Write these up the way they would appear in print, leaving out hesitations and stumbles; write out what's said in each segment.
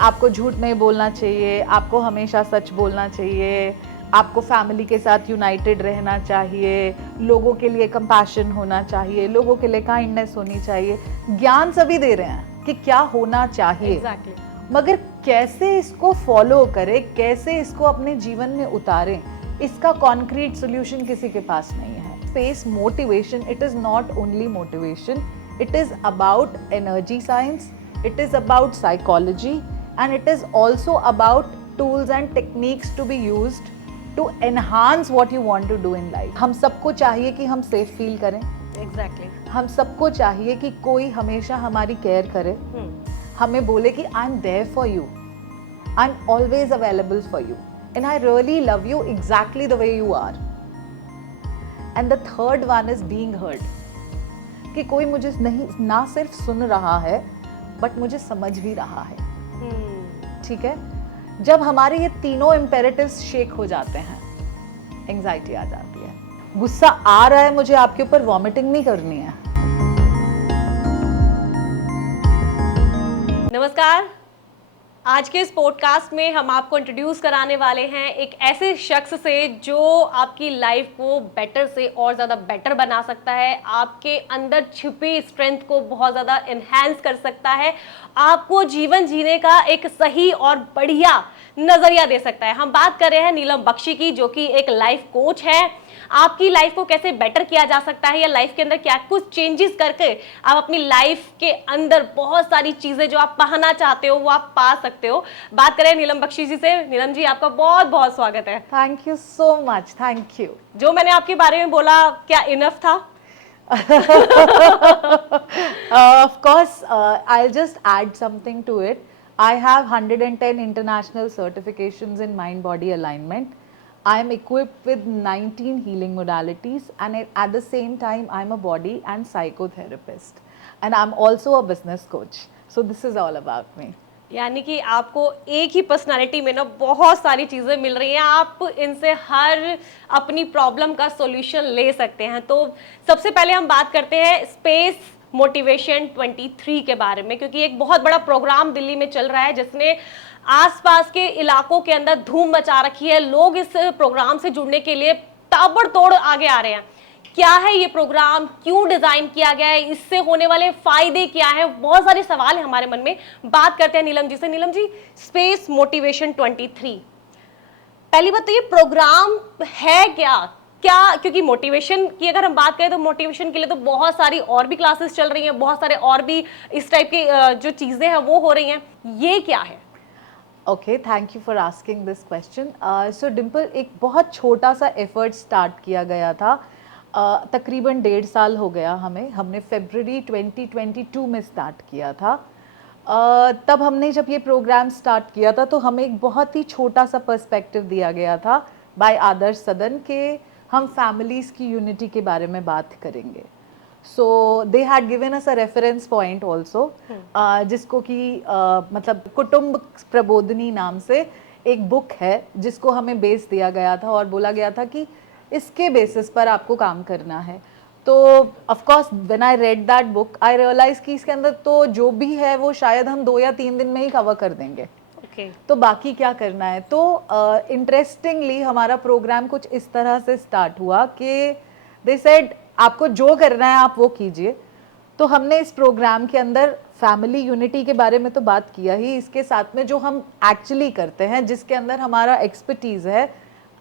आपको झूठ नहीं बोलना चाहिए, आपको हमेशा सच बोलना चाहिए, आपको फैमिली के साथ यूनाइटेड रहना चाहिए, लोगों के लिए कंपैशन होना चाहिए, लोगों के लिए काइंडनेस होनी चाहिए। ज्ञान सभी दे रहे हैं कि क्या होना चाहिए। मगर कैसे इसको फॉलो करें, कैसे इसको अपने जीवन में उतारें, इसका कॉन्क्रीट सोल्यूशन किसी के पास नहीं है। Space motivation, it is not only motivation, it is about energy science, it is about psychology, and it is also about tools and techniques to be used to enhance what you want to do in life. हम सबको चाहिए कि हम safe feel करें। Exactly. हम सबको चाहिए कि कोई हमेशा हमारी केयर करे, हमें बोले कि I am there for you, I am always available for you, and I really love you exactly the way you are. And the third one is being heard, कि कोई मुझे नहीं ना सिर्फ सुन रहा है बट मुझे समझ भी रहा है। ठीक है, जब हमारे ये तीनों इम्पेरेटिव्स शेक हो जाते हैं, एंजाइटी आ जाती है। गुस्सा आ रहा है मुझे आपके ऊपर, वॉमिटिंग नहीं करनी है। नमस्कार, आज के इस पॉडकास्ट में हम आपको इंट्रोड्यूस कराने वाले हैं एक ऐसे शख्स से जो आपकी लाइफ को बेटर से और ज़्यादा बेटर बना सकता है, आपके अंदर छिपी स्ट्रेंथ को बहुत ज़्यादा इन्हेंस कर सकता है, आपको जीवन जीने का एक सही और बढ़िया नज़रिया दे सकता है। हम बात कर रहे हैं नीलम बख्शी की, जो कि एक लाइफ कोच है। आपकी लाइफ को कैसे बेटर किया जा सकता है या लाइफ के अंदर क्या कुछ चेंजेस करके आप अपनी लाइफ के अंदर बहुत सारी चीजें जो आप पाना चाहते हो वो आप पा सकते हो। बात करें नीलम बख्शी जी से। नीलम जी, आपका बहुत बहुत स्वागत है। Thank you so much, thank you. जो मैंने आपके बारे में बोला, क्या इनफ था? Of course, I'll just add something to it. I have 110 international certifications in mind body alignment. I am equipped with 19 healing modalities, and at the same time I'm a body and psychotherapist, and I'm also a business coach. So this is all about me. यानी कि आपको एक ही personality में ना बहुत सारी चीज़ें मिल रही हैं, आप इनसे हर अपनी प्रॉब्लम का सॉल्यूशन ले सकते हैं। तो सबसे पहले हम बात करते हैं स्पेस मोटिवेशन 23 के बारे में, क्योंकि एक बहुत बड़ा प्रोग्राम दिल्ली में चल रहा है जिसने आसपास के इलाकों के अंदर धूम मचा रखी है। लोग इस प्रोग्राम से जुड़ने के लिए ताबड़तोड़ आगे आ रहे हैं। क्या है ये प्रोग्राम, क्यों डिजाइन किया गया है, इससे होने वाले फायदे क्या है, बहुत सारे सवाल है हमारे मन में। बात करते हैं नीलम जी से। नीलम जी, स्पेस मोटिवेशन 23, पहली बात तो ये प्रोग्राम है क्या? क्योंकि मोटिवेशन की अगर हम बात करें तो मोटिवेशन के लिए तो बहुत सारी और भी क्लासेस चल रही हैं, बहुत सारे और भी इस टाइप की जो चीजें हैं वो हो रही हैं। ये क्या है? Okay, thank you for asking this question. So Dimple, एक बहुत छोटा सा एफर्ट स्टार्ट किया गया था, तकरीबन 1.5 साल हो गया हमने फरवरी 2022 में स्टार्ट किया था। तब हमने जब ये प्रोग्राम स्टार्ट किया था तो हमें एक बहुत ही छोटा सा पर्सपेक्टिव दिया गया था बाय आदर्श सदन के हम फैमिलीज़ की यूनिटी के बारे में बात करेंगे। So they had given us a reference point also, जिसको कि मतलब कुटुंब प्रबोधनी नाम से एक बुक है जिसको हमें बेस दिया गया था और बोला गया था कि इसके बेसिस पर आपको काम करना है। तो of course when I read that book I realise कि इसके अंदर तो जो भी है वो शायद हम 2 या 3 दिन में ही कवर कर देंगे। तो बाकी क्या करना है। तो इंटरेस्टिंगली हमारा प्रोग्राम कुछ इस तरह से स्टार्ट हुआ कि दे सेड आपको जो करना है आप वो कीजिए। तो हमने इस प्रोग्राम के अंदर फैमिली यूनिटी के बारे में तो बात किया ही, इसके साथ में जो हम एक्चुअली करते हैं जिसके अंदर हमारा एक्सपर्टीज है,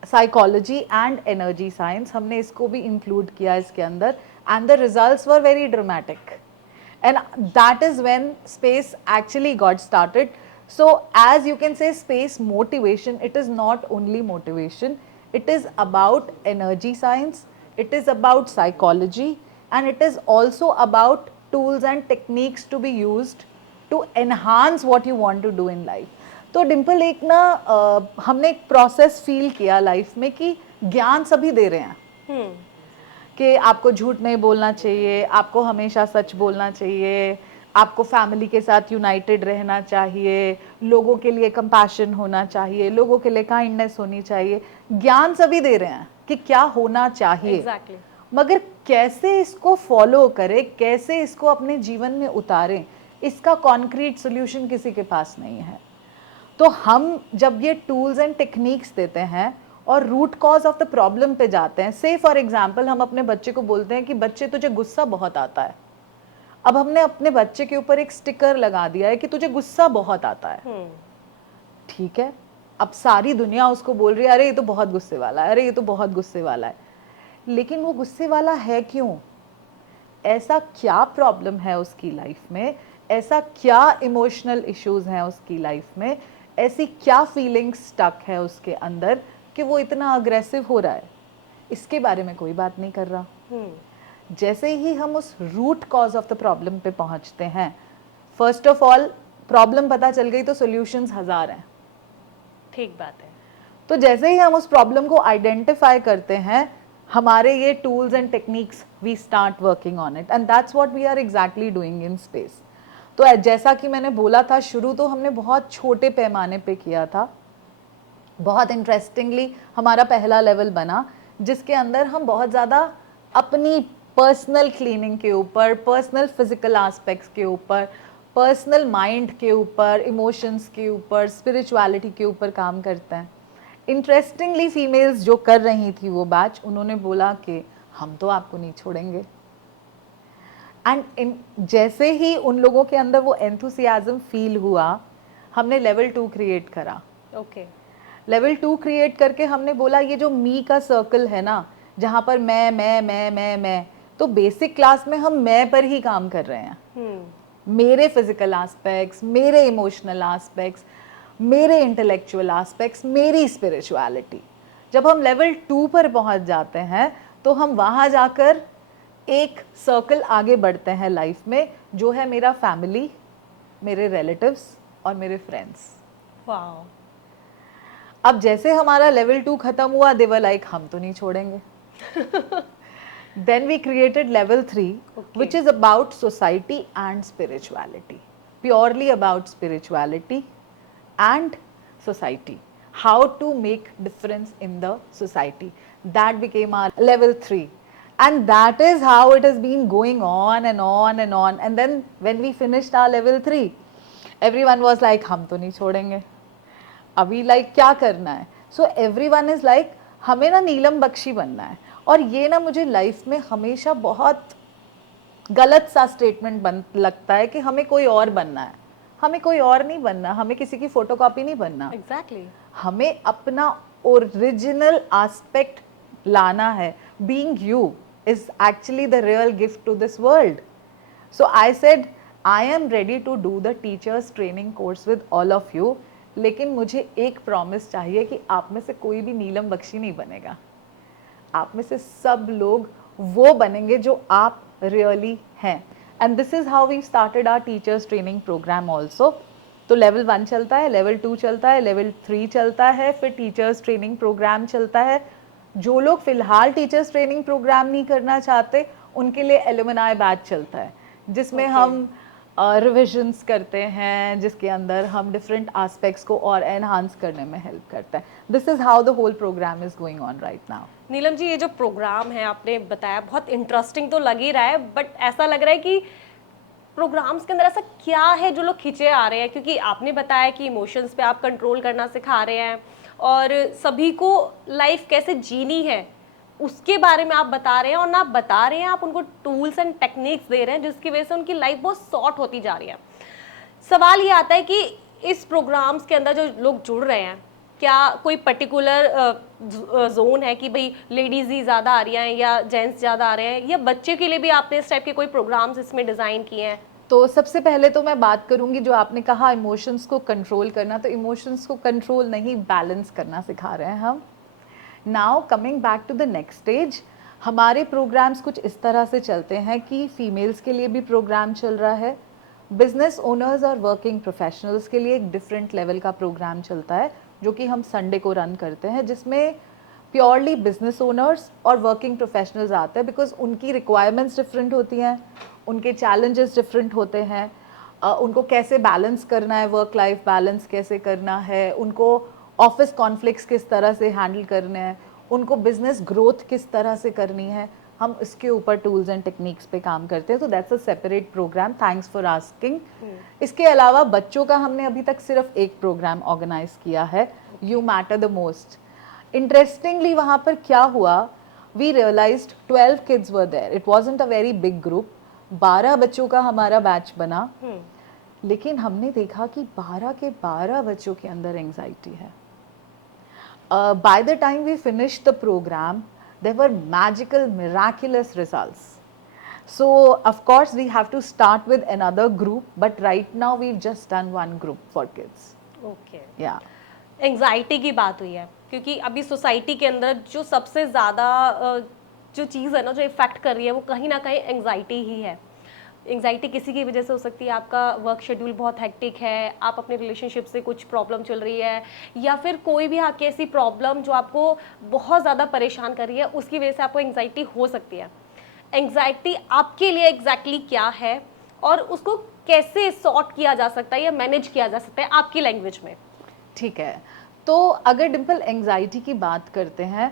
साइकोलॉजी एंड एनर्जी साइंस, हमने इसको भी इंक्लूड किया इसके अंदर। And the results were very dramatic, and that is when space actually got started. So as you can say, space motivation, it is not only motivation, it is about energy science, it is about psychology, and it is also about tools and techniques to be used to enhance what you want to do in life. तो डिम्पल, एक ना हमने एक process feel किया life में कि ज्ञान सभी दे रहे हैं कि आपको झूठ नहीं बोलना चाहिए, आपको हमेशा सच बोलना चाहिए, आपको फैमिली के साथ यूनाइटेड रहना चाहिए, लोगों के लिए कंपैशन होना चाहिए, लोगों के लिए काइंडनेस होनी चाहिए। ज्ञान सभी दे रहे हैं कि क्या होना चाहिए। मगर कैसे इसको फॉलो करें, कैसे इसको अपने जीवन में उतारें, इसका कॉन्क्रीट सोल्यूशन किसी के पास नहीं है। तो हम जब ये टूल्स एंड टेक्निक्स देते हैं और root cause of the problem पे जाते हैं, से फॉर एग्जांपल हम अपने बच्चे को बोलते हैं कि बच्चे तुझे गुस्सा बहुत आता है, अब हमने अपने बच्चे के ऊपर एक स्टिकर लगा दिया है कि तुझे गुस्सा बहुत आता है। ठीक है, अब सारी दुनिया उसको बोल रही है अरे ये तो बहुत गुस्से वाला है, अरे ये तो बहुत गुस्से वाला है, लेकिन वो गुस्से वाला है क्यों? ऐसा क्या प्रॉब्लम है उसकी लाइफ में, ऐसा क्या इमोशनल इश्यूज हैं उसकी लाइफ में, ऐसी क्या फीलिंग स्टक है उसके अंदर कि वो इतना अग्रेसिव हो रहा है? इसके बारे में कोई बात नहीं कर रहा। जैसे ही हम उस root cause of the problem पे पहुंचते हैं, फर्स्ट ऑफ ऑल प्रॉब्लम पता चल गई तो सॉल्यूशंस हजार हैं। ठीक बात है। तो जैसे ही हम उस प्रॉब्लम को आइडेंटिफाई करते हैं, हमारे ये tools and techniques, we start working on it, and that's what we are exactly doing in space. तो जैसा कि मैंने बोला था, शुरू तो हमने बहुत छोटे पैमाने पे किया था। बहुत इंटरेस्टिंगली हमारा पहला लेवल बना जिसके अंदर हम बहुत ज़्यादा अपनी पर्सनल क्लीनिंग के ऊपर, पर्सनल फिजिकल एस्पेक्ट्स के ऊपर, पर्सनल माइंड के ऊपर, इमोशंस के ऊपर, स्पिरिचुअलिटी के ऊपर काम करते हैं। इंटरेस्टिंगली फीमेल्स जो कर रही थी वो बैच, उन्होंने बोला कि हम तो आपको नहीं छोड़ेंगे। एंड जैसे ही उन लोगों के अंदर वो एंथुसियाज्म फील हुआ, हमने लेवल 2 क्रिएट करा। ओके। लेवल 2 क्रिएट करके हमने बोला ये जो मी का सर्कल है ना, जहाँ पर मैं, तो बेसिक क्लास में हम मैं पर ही काम कर रहे हैं। मेरे फिजिकल एस्पेक्ट्स, मेरे इमोशनल एस्पेक्ट्स, मेरे इंटेलेक्चुअल एस्पेक्ट्स, मेरी स्पिरिचुअलिटी। जब हम लेवल 2 पर पहुंच जाते हैं तो हम वहां जाकर एक सर्कल आगे बढ़ते हैं लाइफ में, जो है मेरा फैमिली, मेरे रिलेटिव्स और मेरे फ्रेंड्स। वाओ। अब जैसे हमारा लेवल 2 खत्म हुआ, दे वर लाइक हम तो नहीं छोड़ेंगे। Then we created level 3, which is about society and spirituality, purely about spirituality and society, how to make difference in the society. That became our level 3, and that is how it has been going on and on and on. And then when we finished our level 3, everyone was like हम तो नहीं छोड़ेंगे, अभी like क्या करना है? So everyone is like हमें ना नीलम बख्शी बनना है। और ये ना मुझे लाइफ में हमेशा बहुत गलत सा स्टेटमेंट लगता है कि हमें कोई और बनना है। हमें कोई और नहीं बनना, हमें किसी की फोटोकॉपी नहीं बनना। एग्जैक्टली। हमें अपना ओरिजिनल एस्पेक्ट लाना है। Being you is actually the real gift to this world. So I said I am ready to do the teachers training course with all of you, लेकिन मुझे एक प्रॉमिस चाहिए कि आप में से कोई भी नीलम बख्शी नहीं बनेगा। आप में से सब लोग वो बनेंगे जो आप रियली हैं। And this is how we started our teachers training programme also. तो लेवल 1 चलता है, लेवल 2 चलता है, लेवल 3 चलता है, फिर टीचर्स ट्रेनिंग प्रोग्राम चलता है। जो लोग फिलहाल टीचर्स ट्रेनिंग प्रोग्राम नहीं करना चाहते, उनके लिए एलुमनाई बैच चलता है, जिसमें हम रिविजन्स करते हैं, जिसके अंदर हम डिफरेंट एस्पेक्ट्स को और एनहांस करने में हेल्प करते हैं। This is how the whole program is going on right now. Neelam ji, ये जो प्रोग्राम है आपने बताया बहुत इंटरेस्टिंग तो लग ही रहा है, बट ऐसा लग रहा है कि प्रोग्राम्स के अंदर ऐसा क्या है जो लोग खींचे आ रहे हैं? क्योंकि आपने बताया कि इमोशंस पे आप कंट्रोल करना सिखा रहे हैं और सभी को लाइफ कैसे जीनी है उसके बारे में आप बता रहे हैं, और ना बता रहे हैं, आप उनको टूल्स एंड टेक्निक्स दे रहे हैं जिसकी वजह से उनकी लाइफ बहुत सॉर्ट होती जा रही है। सवाल ये आता है कि इस प्रोग्राम्स के अंदर जो लोग जुड़ रहे हैं, क्या कोई पर्टिकुलर जोन है कि भाई लेडीज़ ही ज़्यादा आ रही हैं या जेंट्स ज़्यादा आ रहे हैं, या बच्चे के लिए भी आपने इस टाइप के कोई प्रोग्राम्स इसमें डिज़ाइन किए हैं? तो सबसे पहले तो मैं बात करूंगी, जो आपने कहा इमोशंस को कंट्रोल करना, तो इमोशंस को कंट्रोल नहीं, बैलेंस करना सिखा रहे हैं हम। Now coming back to the next stage, हमारे प्रोग्राम्स कुछ इस तरह से चलते हैं कि फीमेल्स के लिए भी प्रोग्राम चल रहा है, बिजनेस ओनर्स और वर्किंग प्रोफेशनल्स के लिए एक डिफरेंट लेवल का प्रोग्राम चलता है जो कि हम संडे को रन करते हैं, जिसमें प्योरली बिजनेस ओनर्स और वर्किंग प्रोफेशनल्स आते हैं, बिकॉज उनकी रिक्वायरमेंट्स डिफरेंट होती हैं, उनके चैलेंजेस डिफरेंट होते हैं, उनको कैसे बैलेंस करना है, वर्क लाइफ बैलेंस कैसे करना है, उनको ऑफिस कॉन्फ्लिक्ट्स किस तरह से हैंडल करने हैं, उनको बिजनेस ग्रोथ किस तरह से करनी है। हम इसके ऊपर टूल्स एंड टेक्निक्स पे काम करते हैं, तो that's a separate programme, thanks for asking. इसके अलावा बच्चों का हमने अभी तक सिर्फ एक प्रोग्राम ऑर्गेनाइज किया है, you matter the most. Interestingly वहाँ पर क्या हुआ, we realised 12 kids were there, it wasn't a very big group, 12 बच्चों का हमारा बैच बना, लेकिन हमने देखा कि 12 के 12 बच्चों के अंदर एंजाइटी है। By the time we finished the program, there were magical, miraculous results. So, of course, we have to start with another group, but right now we've just done one group for kids. Okay, Yeah. Anxiety की बात हुई है, क्योंकि अभी society के अंदर जो सबसे ज़्यादा जो चीज़ है ना जो इफेक्ट कर रही है वो कहीं ना कहीं एंजाइटी ही है। एंजाइटी किसी की वजह से हो सकती है, आपका वर्क शेड्यूल बहुत हेक्टिक है, आप अपने रिलेशनशिप से कुछ प्रॉब्लम चल रही है, या फिर कोई भी आपकी ऐसी प्रॉब्लम जो आपको बहुत ज़्यादा परेशान कर रही है, उसकी वजह से आपको एंजाइटी हो सकती है। एंजाइटी आपके लिए एग्जैक्टली क्या है और उसको कैसे सॉर्ट किया जा सकता है या मैनेज किया जा सकता है आपकी लैंग्वेज में? ठीक है, तो अगर डिम्पल एंजाइटी की बात करते हैं,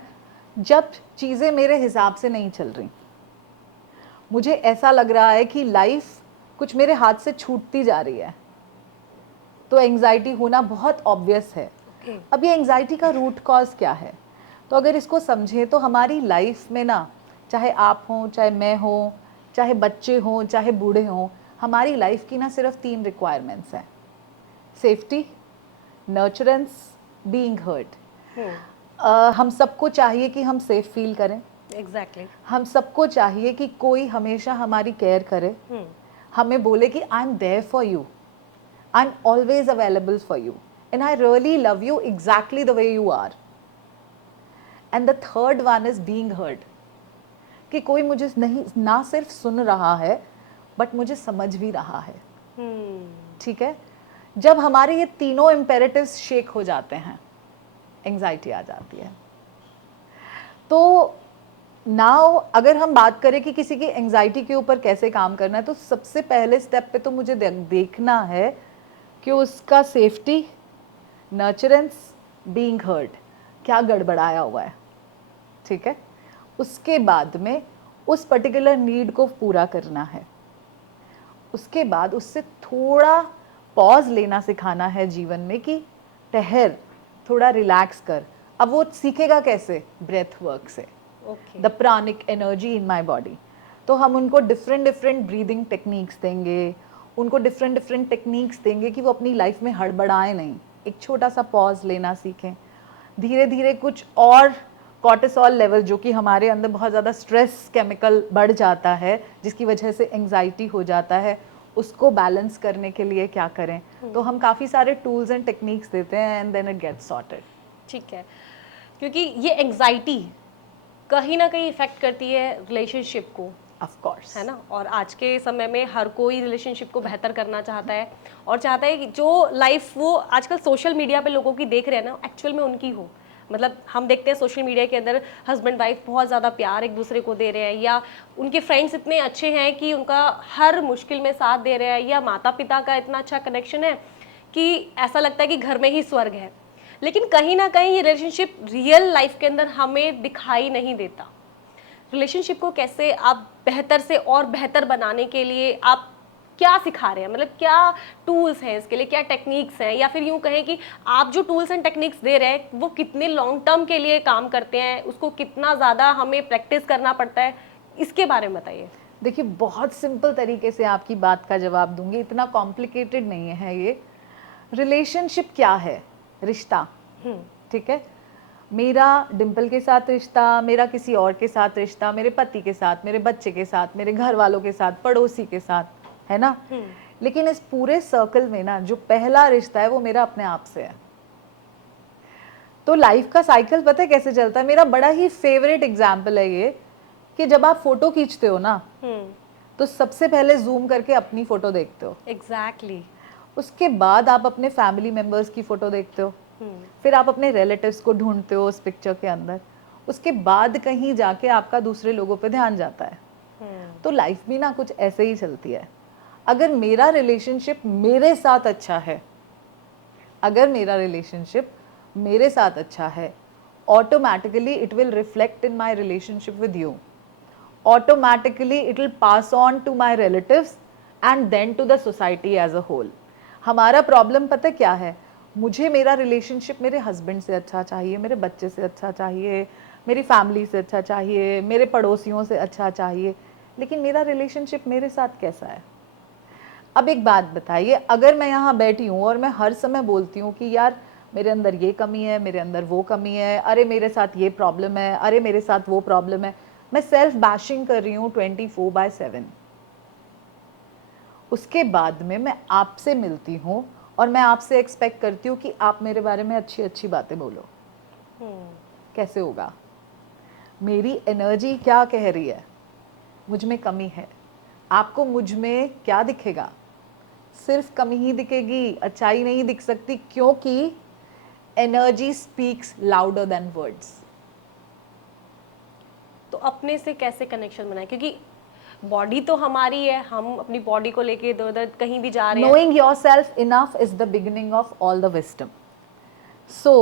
जब चीज़ें मेरे हिसाब से नहीं चल रही, मुझे ऐसा लग रहा है कि लाइफ कुछ मेरे हाथ से छूटती जा रही है, तो एंजाइटी होना बहुत ऑब्वियस है। अब ये एंजाइटी का रूट कॉज क्या है, तो अगर इसको समझें तो हमारी लाइफ में ना, चाहे आप हों, चाहे मैं हूँ, चाहे बच्चे हों, चाहे बूढ़े हों, हमारी लाइफ की ना सिर्फ 3 रिक्वायरमेंट्स हैं, सेफ्टी, नर्चरेंस, बीइंग हर्ड। हम सबको चाहिए कि हम सेफ फील करें, एग्जैक्टली हम सबको चाहिए कि कोई हमेशा हमारी केयर करे, हमें बोले कि I am there for you, I am always available for you, and I really love you exactly the way you are. And the third one is being heard, कि कोई मुझे नहीं ना सिर्फ सुन रहा है बट मुझे समझ भी रहा है। ठीक है, जब हमारे ये तीनों इम्पेरेटिव्स शेक हो जाते हैं, एंजाइटी आ जाती है। तो नाउ अगर हम बात करें कि किसी की एंजाइटी के ऊपर कैसे काम करना है, तो सबसे पहले स्टेप पे तो मुझे देखना है कि उसका सेफ्टी, नर्चरेंस, बीइंग हर्ड क्या गड़बड़ाया हुआ है। ठीक है, उसके बाद में उस पर्टिकुलर नीड को पूरा करना है, उसके बाद उससे थोड़ा पॉज लेना सिखाना है जीवन में कि ठहर, थोड़ा रिलैक्स कर। अब वो सीखेगा कैसे? ब्रेथ वर्क से, the pranic energy in my body. तो हम उनको डिफरेंट ब्रीदिंग टेक्निक्स देंगे, उनको डिफरेंट टेक्निक्स देंगे कि वो अपनी लाइफ में हड़बड़ाएं नहीं, एक छोटा सा पॉज लेना सीखें। धीरे धीरे कुछ और कॉर्टिसोल लेवल, जो कि हमारे अंदर बहुत ज़्यादा स्ट्रेस केमिकल बढ़ जाता है जिसकी वजह से एंजाइटी हो जाता है, उसको बैलेंस करने के लिए क्या करें। तो हम काफ़ी सारे टूल्स एंड टेक्निक्स देते हैं and then it gets sorted. ठीक है, क्योंकि ये एंजाइटी कहीं ना कहीं इफेक्ट करती है रिलेशनशिप को, ऑफ कोर्स, है ना। और आज के समय में हर कोई रिलेशनशिप को बेहतर करना चाहता है और चाहता है कि जो लाइफ वो आजकल सोशल मीडिया पे लोगों की देख रहे हैं ना, एक्चुअल में उनकी हो। मतलब हम देखते हैं सोशल मीडिया के अंदर हस्बैंड वाइफ बहुत ज़्यादा प्यार एक दूसरे को दे रहे हैं, या उनके फ्रेंड्स इतने अच्छे हैं कि उनका हर मुश्किल में साथ दे रहे हैं, या माता पिता का इतना अच्छा कनेक्शन है कि ऐसा लगता है कि घर में ही स्वर्ग है। लेकिन कहीं ना कहीं ये रिलेशनशिप रियल लाइफ के अंदर हमें दिखाई नहीं देता। रिलेशनशिप को कैसे आप बेहतर से और बेहतर बनाने के लिए आप क्या सिखा रहे हैं, मतलब क्या टूल्स हैं इसके लिए, क्या टेक्निक्स हैं, या फिर यूं कहें कि आप जो टूल्स एंड टेक्निक्स दे रहे हैं वो कितने लॉन्ग टर्म के लिए काम करते हैं, उसको कितना ज़्यादा हमें प्रैक्टिस करना पड़ता है, इसके बारे में बताइए। देखिए, बहुत सिंपल तरीके से आपकी बात का जवाब दूंगी, इतना कॉम्प्लिकेटेड नहीं है ये। रिलेशनशिप क्या है? रिश्ता। ठीक है, मेरा डिम्पल के साथ रिश्ता, मेरा किसी और के साथ रिश्ता, मेरे पति के साथ, मेरे बच्चे के साथ, मेरे घर वालों के साथ, पड़ोसी के साथ, है ना। लेकिन इस पूरे सर्कल में ना जो पहला रिश्ता है वो मेरा अपने आप से है। तो लाइफ का साइकिल पता है कैसे चलता है? मेरा बड़ा ही फेवरेट एग्जाम्पल है ये, कि जब आप फोटो खींचते हो ना, तो सबसे पहले जूम करके अपनी फोटो देखते हो। एग्जैक्टली। उसके बाद आप अपने फैमिली मेंबर्स की फोटो देखते हो, फिर आप अपने रिलेटिव्स को ढूंढते हो उस पिक्चर के अंदर, उसके बाद कहीं जाके आपका दूसरे लोगों पे ध्यान जाता है। तो लाइफ भी ना कुछ ऐसे ही चलती है। अगर मेरा रिलेशनशिप मेरे साथ अच्छा है, अगर मेरा रिलेशनशिप मेरे साथ अच्छा है, automatically it will reflect in my relationship with you. automatically it will pass on to my relatives and then to the society as a whole. हमारा प्रॉब्लम पता क्या है, मुझे मेरा रिलेशनशिप मेरे हस्बैंड से अच्छा चाहिए, मेरे बच्चे से अच्छा चाहिए, मेरी फैमिली से अच्छा चाहिए, मेरे पड़ोसियों से अच्छा चाहिए, लेकिन मेरा रिलेशनशिप मेरे साथ कैसा है? अब एक बात बताइए, अगर मैं यहाँ बैठी हूँ और मैं हर समय बोलती हूँ कि यार मेरे अंदर ये कमी है, मेरे अंदर वो कमी है, अरे मेरे साथ ये प्रॉब्लम है, अरे मेरे साथ वो प्रॉब्लम है, मैं सेल्फ बैशिंग कर रही हूँ 24/7। उसके बाद में मैं आपसे मिलती हूँ और मैं आपसे एक्सपेक्ट करती हूँ कि आप मेरे बारे में अच्छी अच्छी बातें बोलो। कैसे होगा? मेरी एनर्जी क्या कह रही है? मुझ में कमी है। आपको मुझ में क्या दिखेगा? सिर्फ कमी ही दिखेगी, अच्छाई नहीं दिख सकती, क्योंकि energy speaks louder than words. तो अपने से कैसे कनेक्शन बनाए, क्योंकि बॉडी तो हमारी है, हम अपनी बॉडी को लेके इधर उधर कहीं भी जा रहे हैं। Knowing yourself enough is the beginning of all the wisdom. So,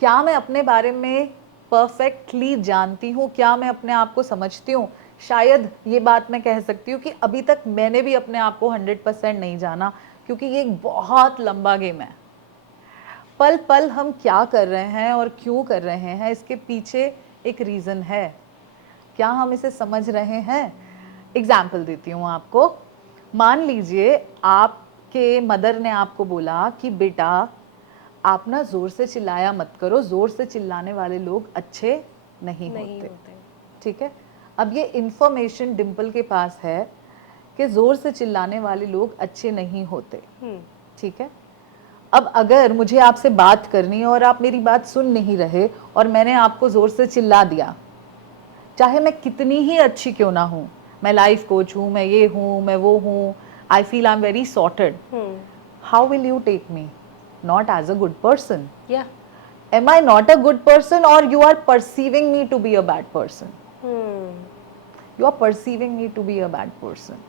क्या मैं अपने बारे में परफेक्टली जानती हूँ? क्या मैं अपने आप को समझती हूँ? शायद ये बात मैं कह सकती हूँ कि अभी तक मैंने भी अपने आप को 100% नहीं जाना, क्योंकि ये एक बहुत लंबा गेम है। पल पल हम क्या कर रहे हैं और क्यों कर रहे हैं, इसके पीछे एक रीज़न है। क्या हम इसे समझ रहे हैं? एग्जाम्पल देती हूँ आपको। मान लीजिए आपके मदर ने आपको बोला कि बेटा आप ना ज़ोर से चिल्लाया मत करो, ज़ोर से चिल्लाने वाले लोग अच्छे नहीं होते। ठीक है, अब ये इंफॉर्मेशन डिम्पल के पास है कि ज़ोर से चिल्लाने वाले लोग अच्छे नहीं होते। ठीक है, अब अगर मुझे आपसे बात करनी है और आप मेरी बात सुन नहीं रहे और मैंने आपको ज़ोर से चिल्ला दिया, चाहे मैं कितनी ही अच्छी क्यों ना हूँ, मैं लाइफ कोच हूँ, मैं ये हूँ, मैं वो हूँ, I feel I am very sorted, how will you take me? Not as a good person. Yeah. Am I not a good person, or you are perceiving me to be a bad person? You are perceiving me to be a bad person.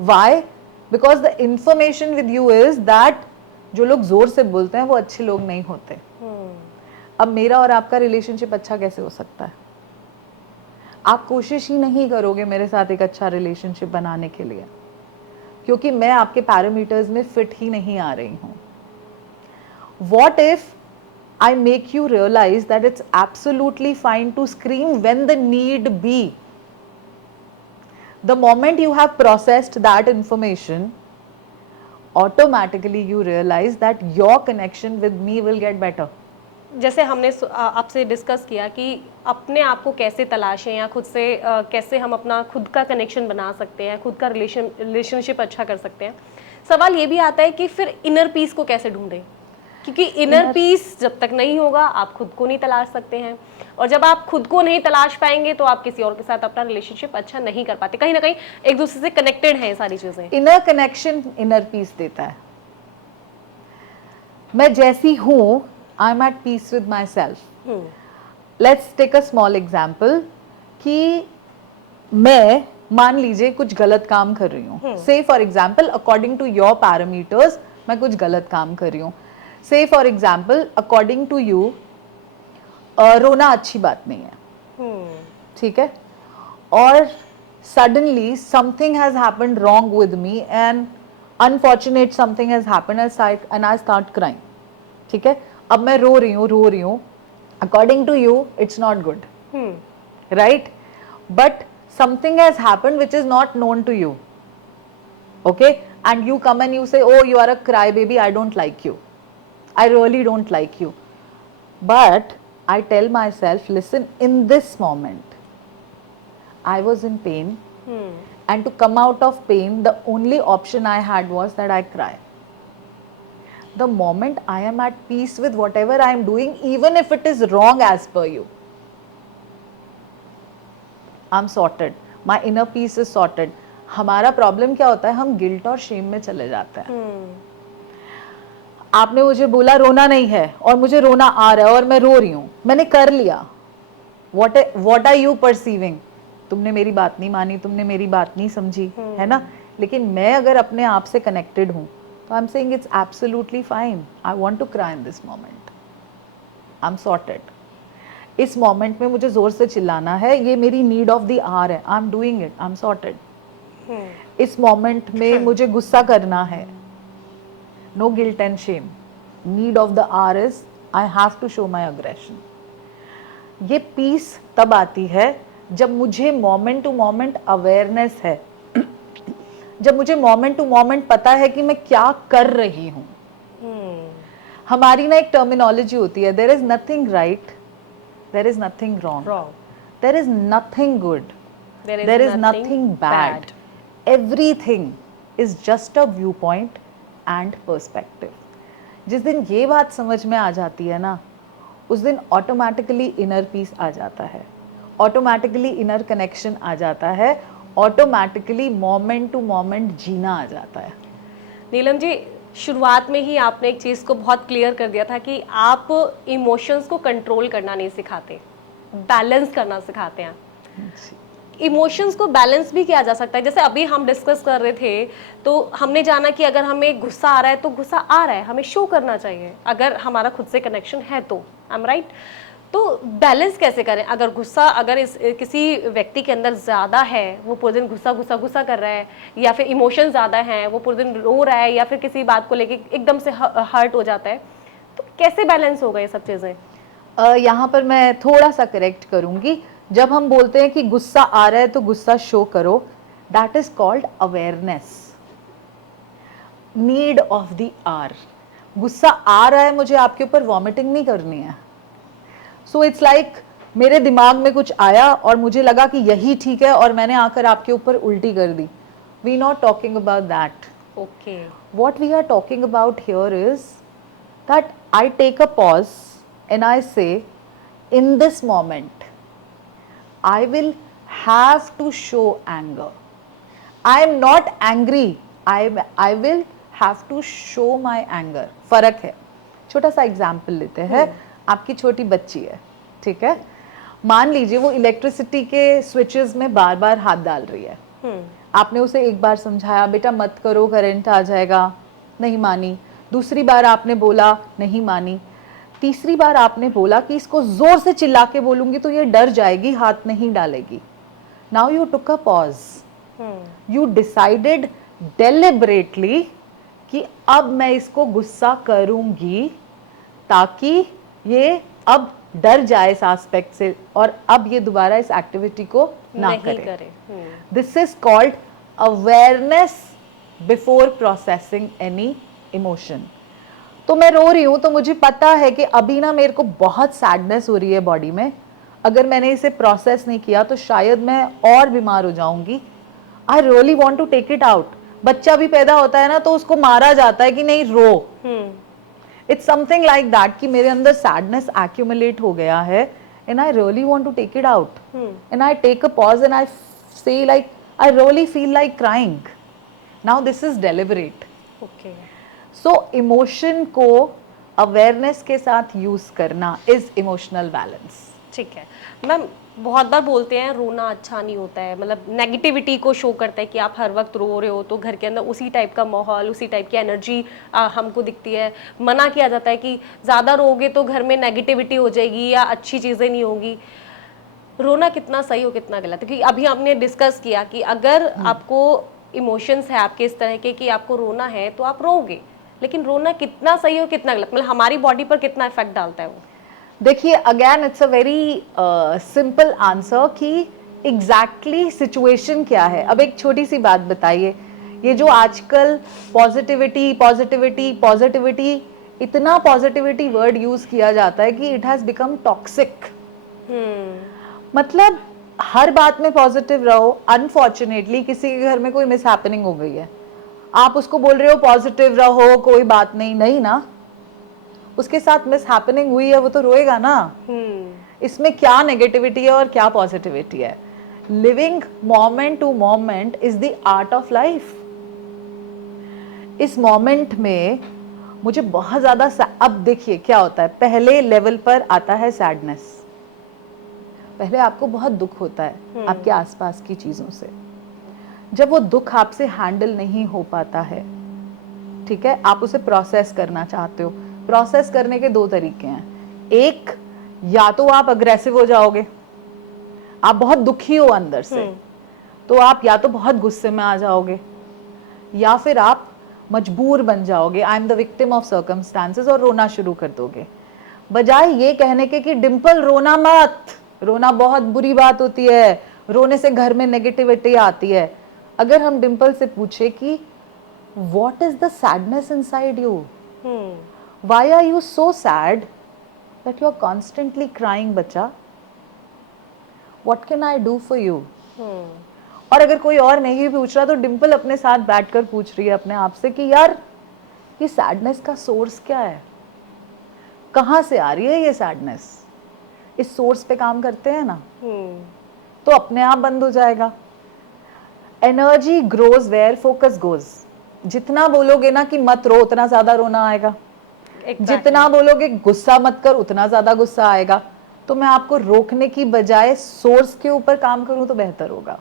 Why? Because the information with you is that जो लोग जोर से बोलते हैं वो अच्छे लोग नहीं होते। अब मेरा और आपका रिलेशनशिप अच्छा कैसे हो सकता है? आप कोशिश ही नहीं करोगे मेरे साथ एक अच्छा रिलेशनशिप बनाने के लिए, क्योंकि मैं आपके पैरामीटर्स में फिट ही नहीं आ रही हूँ। What if I make you realize that it's absolutely fine to scream when the need be? The moment you have processed that information, automatically you realize that your connection with me will get better. जैसे हमने आपसे discuss किया कि अपने आप को कैसे तलाशें या खुद से कैसे हम अपना खुद का कनेक्शन बना सकते हैं, खुद का रिलेशनशिप अच्छा कर सकते हैं। सवाल ये भी आता है कि फिर इनर पीस को कैसे ढूंढें, क्योंकि इनर पीस जब तक नहीं होगा आप खुद को नहीं तलाश सकते हैं, और जब आप खुद को नहीं तलाश पाएंगे तो आप किसी और के साथ अपना रिलेशनशिप अच्छा नहीं कर पाते। कहीं ना कहीं एक दूसरे से कनेक्टेड है सारी चीजें। इनर कनेक्शन इनर पीस देता है। मैं जैसी हूं, I am at peace with myself. Let's take a small example कि मैं मान लीजिए कुछ गलत काम कर रही हूँ। Say for example according to your parameters मैं कुछ गलत काम कर रही हूँ। Say for example according to you रोना अच्छी बात नहीं है। ठीक है, और suddenly something has happened wrong with me and unfortunate something has happened and I start crying. ठीक है, अब मैं रो रही हूँ। According to you it's not good, right? But something has happened which is not known to you, okay, and you come and you say, oh, you are a crybaby, I don't like you, I really don't like you. But I tell myself, listen, in this moment I was in pain, and to come out of pain the only option I had was that I cry. The moment I am at peace with whatever I am doing, even if it is wrong as per you, I'm sorted. My inner peace is sorted. हमारा problem क्या होता है, हम guilt और Shem में चले जाते हैं। आपने मुझे बोला रोना नहीं है और मुझे रोना आ रहा है और मैं रो रही हूँ, मैंने कर लिया। What are you perceiving? तुमने मेरी बात नहीं मानी, तुमने मेरी बात नहीं समझी, है ना? लेकिन मैं अगर अपने आप से कनेक्टेड हूँ तो I am saying it's absolutely fine, I want to cry in this moment, I am sorted. इस मोमेंट में मुझे जोर से चिल्लाना है, ये मेरी नीड ऑफ द आवर है, I am doing it, I am sorted. इस मोमेंट में मुझे गुस्सा करना है, no guilt and shame, need of the hour is I have to show my aggression. ये पीस तब आती है जब मुझे मोमेंट टू मोमेंट अवेयरनेस है, जब मुझे मोमेंट टू मोमेंट पता है कि मैं क्या कर रही हूं। हमारी ना एक टर्मिनोलॉजी होती है, there is nothing right, there is nothing wrong, there is nothing good, there is nothing bad, everything is just a view point and perspective. जिस दिन ये बात समझ में आ जाती है ना, उस दिन ऑटोमेटिकली इनर पीस आ जाता है, ऑटोमेटिकली इनर कनेक्शन आ जाता है, ऑटोमेटिकली मोमेंट टू मोमेंट जीना आ जाता है। नीलम जी, शुरुआत में ही आपने एक चीज़ को बहुत क्लियर कर दिया था कि आप इमोशंस को कंट्रोल करना नहीं सिखाते, बैलेंस करना सिखाते हैं। इमोशंस को बैलेंस भी किया जा सकता है। जैसे अभी हम डिस्कस कर रहे थे तो हमने जाना कि अगर हमें गुस्सा आ रहा है तो गुस्सा आ रहा है, हमें शो करना चाहिए अगर हमारा खुद से कनेक्शन है तो, आई एम राइट। तो बैलेंस कैसे करें? अगर गुस्सा अगर किसी व्यक्ति के अंदर ज़्यादा है, वो पूरे दिन गुस्सा गुस्सा गुस्सा कर रहा है, या फिर इमोशन ज़्यादा हैं, वो पूरे दिन रो रहा है, या फिर किसी बात को लेके एकदम से हर्ट हो जाता है, तो कैसे बैलेंस होगा ये सब चीज़ें? यहाँ पर मैं थोड़ा सा करेक्ट करूंगी। जब हम बोलते हैं कि गुस्सा आ रहा है तो गुस्सा शो करो, that is called awareness, need of the hour. गुस्सा आ रहा है, मुझे आपके ऊपर वॉमिटिंग नहीं करनी है। सो इट्स लाइक मेरे दिमाग में कुछ आया और मुझे लगा कि यही ठीक है और मैंने आकर आपके ऊपर उल्टी कर दी। We not talking about that. Okay, what we are talking about here is that I take a pause and I say, in this moment I will have to show anger. I am not angry, I will have to show my anger. फर्क है। छोटा सा example लेते हैं। आपकी छोटी बच्ची है, ठीक है, मान लीजिए वो इलेक्ट्रिसिटी के स्विचेस में बार बार हाथ डाल रही है। आपने उसे एक बार समझाया, बेटा मत करो करंट आ जाएगा, नहीं मानी। दूसरी बार आपने बोला, नहीं मानी। तीसरी बार आपने बोला कि इसको जोर से चिल्ला के बोलूंगी तो ये डर जाएगी, हाथ नहीं डालेगी। Now you took a pause, you decided deliberately कि अब मैं इसको गुस्सा करूंगी ताकि ये अब डर जाए इस एस्पेक्ट से और अब ये दोबारा इस एक्टिविटी को ना करे। This is called awareness before processing any emotion. तो मैं रो रही हूं तो मुझे पता है कि अभी ना मेरे को बहुत सैडनेस हो रही है बॉडी में, अगर मैंने इसे प्रोसेस नहीं किया तो शायद मैं और बीमार हो जाऊंगी। I really want to take it out. बच्चा भी पैदा होता है ना तो उसको मारा जाता है कि नहीं रो। इट्स समथिंग लाइक दैट कि मेरे अंदर सैडनेस एक्यूमुलेट हो गया है and I really want to take it out. And I take a pause and I say like, I really feel like crying. Now this is deliberate. Okay. So emotion को awareness के साथ use करना is emotional balance. ठीक है ma'am, बहुत बार बोलते हैं रोना अच्छा नहीं होता है, मतलब नेगेटिविटी को शो करता है कि आप हर वक्त रो रहे हो तो घर के अंदर उसी टाइप का माहौल, उसी टाइप की एनर्जी हमको दिखती है। मना किया जाता है कि ज़्यादा रोगे तो घर में नेगेटिविटी हो जाएगी या अच्छी चीज़ें नहीं होगी। रोना कितना सही हो कितना गलत है? क्योंकि अभी आपने डिस्कस किया कि अगर आपको इमोशंस है आपके इस तरह के कि आपको रोना है तो आप रोगे, लेकिन रोना कितना सही हो कितना गलत, मतलब हमारी बॉडी पर कितना इफेक्ट डालता है वो? देखिए again it's a very simple answer कि एग्जैक्टली सिचुएशन क्या है। अब एक छोटी सी बात बताइए, ये जो आजकल पॉजिटिविटी पॉजिटिविटी पॉजिटिविटी, इतना पॉजिटिविटी वर्ड यूज किया जाता है कि इट हैज बिकम टॉक्सिक। मतलब हर बात में पॉजिटिव रहो। अनफॉर्चुनेटली किसी के घर में कोई मिस हैपनिंग हो गई है, आप उसको बोल रहे हो पॉजिटिव रहो, कोई बात नहीं, नहीं ना, उसके साथ मिस हैपनिंग हुई है, वो तो रोएगा ना। इसमें क्या नेगेटिविटी है और क्या पॉजिटिविटी है? Living moment to moment is the art of life. इस मोमेंट में मुझे बहुत ज्यादा अब देखिए क्या होता है, पहले लेवल पर आता है सैडनेस। पहले आपको बहुत दुख होता है आपके आसपास की चीजों से। जब वो दुख आपसे हैंडल नहीं हो पाता है, ठीक है, आप उसे प्रोसेस करना चाहते हो। प्रोसेस करने के दो तरीके हैं, एक या तो आप अग्रेसिव हो जाओगे, आप बहुत दुखी हो अंदर से, तो आप या तो बहुत गुस्से में आ जाओगे, या फिर आप मजबूर बन जाओगे, I am the victim of circumstances, और रोना शुरू कर दोगे। बजाय ये कहने के कि डिम्पल रोना मत, रोना बहुत बुरी बात होती है, रोने से घर में नेगेटिविटी आती है। अगर हम डिम्पल से पूछे कि what is the sadness inside you, why are you so sad that you are constantly crying बच्चा, what can I do for you. और अगर कोई और नहीं पूछ रहा तो डिम्पल अपने साथ बैठकर पूछ रही है अपने आप से कि यार ये सैडनेस का सोर्स क्या है, कहाँ से आ रही है ये सैडनेस। इस सोर्स पे काम करते हैं ना तो अपने आप बंद हो जाएगा। Energy grows where focus goes. जितना बोलोगे ना कि मत रो, उतना ज्यादा रोना आएगा। जितना बोलोगे गुस्सा मत कर, उतना ज्यादा गुस्सा आएगा। तो मैं आपको रोकने की बजाय सोर्स के ऊपर काम करूं तो बेहतर होगा।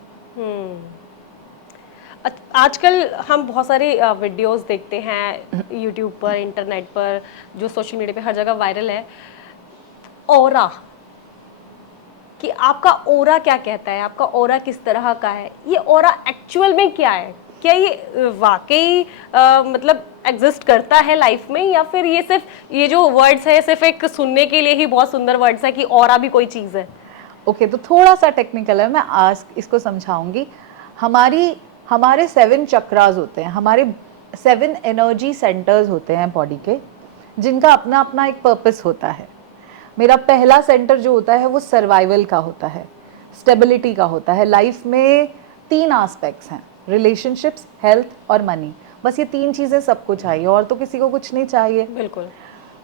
आजकल हम बहुत सारे वीडियोस देखते हैं यूट्यूब पर, इंटरनेट पर, जो सोशल मीडिया पे हर जगह वायरल है, ऑरा, कि आपका ऑरा क्या कहता है, आपका ऑरा किस तरह का है। ये ऑरा एक्चुअल में क्या है? क्या ये वाकई मतलब एग्जिस्ट करता है लाइफ में, या फिर ये सिर्फ ये जो वर्ड्स है सिर्फ एक सुनने के लिए ही बहुत सुंदर वर्ड्स है कि ऑरा भी कोई चीज़ है? ओके, तो थोड़ा सा टेक्निकल है, मैं आज इसको समझाऊंगी। हमारे 7 चक्रास होते हैं, हमारे 7 एनर्जी सेंटर्स होते हैं बॉडी के, जिनका अपना अपना एक पर्पस होता है। मेरा पहला सेंटर जो होता है वो सर्वाइवल का होता है, स्टेबिलिटी का होता है। लाइफ में 3 एस्पेक्ट्स हैं, रिलेशनशिप्स, हेल्थ और मनी। बस ये 3 चीज़ें सबको चाहिए, और तो किसी को कुछ नहीं चाहिए। बिल्कुल।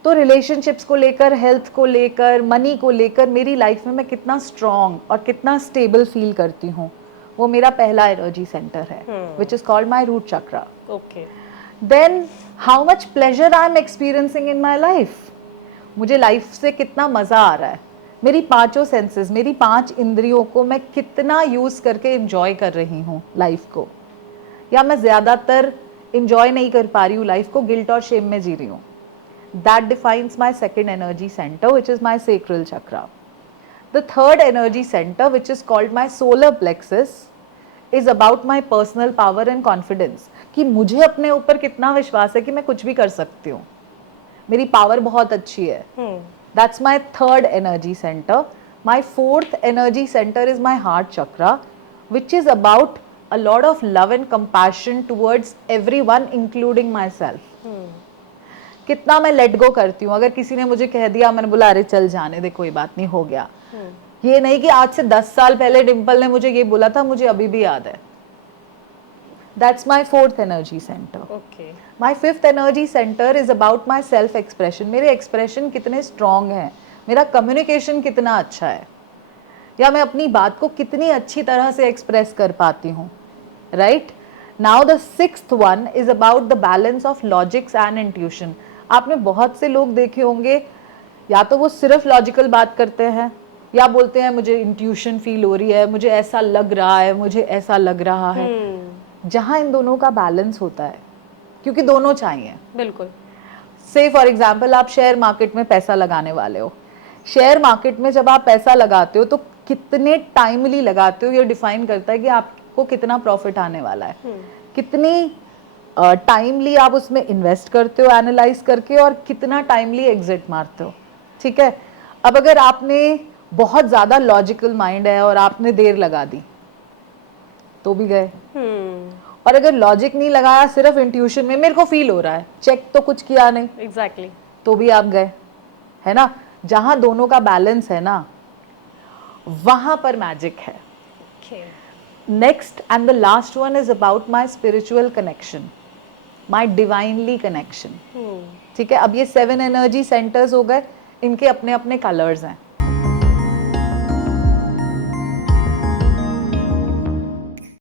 तो रिलेशनशिप्स को लेकर, हेल्थ को लेकर, मनी को लेकर मेरी लाइफ में मैं कितना स्ट्रॉन्ग और कितना स्टेबल फील करती हूँ, वो मेरा पहला एनर्जी सेंटर है, which is called my root chakra. Okay. Then how much pleasure I am experiencing in my life, मुझे लाइफ से कितना मज़ा आ रहा है, मेरी 5 सेंसेस, मेरी 5 इंद्रियों को मैं कितना यूज़ करके इंजॉय कर रही हूँ लाइफ को, या मैं ज़्यादातर इंजॉय नहीं कर पा रही हूँ लाइफ को, गिल्ट और शेम में जी रही हूँ। That defines my second energy center, which is my sacral chakra. The third energy center, which is called my solar plexus, is about my personal power and confidence. कि मुझे अपने ऊपर कितना विश्वास है कि मैं कुछ भी कर सकती हूँ, मेरी पावर बहुत अच्छी है। That's my third energy center. My fourth energy center is my heart chakra, which is about a lot of love and compassion towards everyone, including myself. कितना मैं लेट गो करती हूँ। अगर किसी ने मुझे कह दिया, मैंने बोला अरे चल जाने दे, कोई बात नहीं, हो गया। ये नहीं कि आज से 10 साल पहले डिम्पल ने मुझे ये बोला था, मुझे अभी भी याद है। That's my fourth energy center. Okay. My fifth energy center is about my self expression. मेरे एक्सप्रेशन कितने स्ट्रॉन्ग हैं, मेरा कम्युनिकेशन कितना अच्छा है, या मैं अपनी बात को कितनी अच्छी तरह से एक्सप्रेस कर पाती हूँ, right? Now the sixth one is about the balance of logics and intuition. आपने बहुत से लोग देखे होंगे, या तो वो सिर्फ लॉजिकल बात करते हैं, या बोलते हैं मुझे इंट्यूशन फील हो रही है, मुझे ऐसा लग रहा है, मुझे ऐसा लग रहा है। जहाँ इन दोनों का बैलेंस होता है, क्योंकि दोनों चाहिए। बिल्कुल। से फॉर एग्जाम्पल आप शेयर मार्केट में पैसा लगाने वाले हो, शेयर मार्केट में जब आप पैसा लगाते हो तो कितने टाइमली लगाते हो, ये डिफाइन करता है कि आपको कितना प्रॉफिट आने वाला है। कितनी टाइमली आप उसमें इन्वेस्ट करते हो एनालाइज करके, और कितना टाइमली एग्जिट मारते हो, ठीक है? अब अगर आपने बहुत ज़्यादा लॉजिकल माइंड है और आपने देर लगा दी तो भी गए, और अगर लॉजिक नहीं लगाया, सिर्फ इंट्यूशन में मेरे को फील हो रहा है, चेक तो कुछ किया नहीं, एग्जैक्टली, तो भी आप गए, है ना? जहाँ दोनों का बैलेंस है ना, वहाँ पर मैजिक है। Next and the last one is about my spiritual connection, my divinely connection. ठीक है? अब ये 7 एनर्जी सेंटर्स हो गए, इनके अपने अपने कलर्स हैं।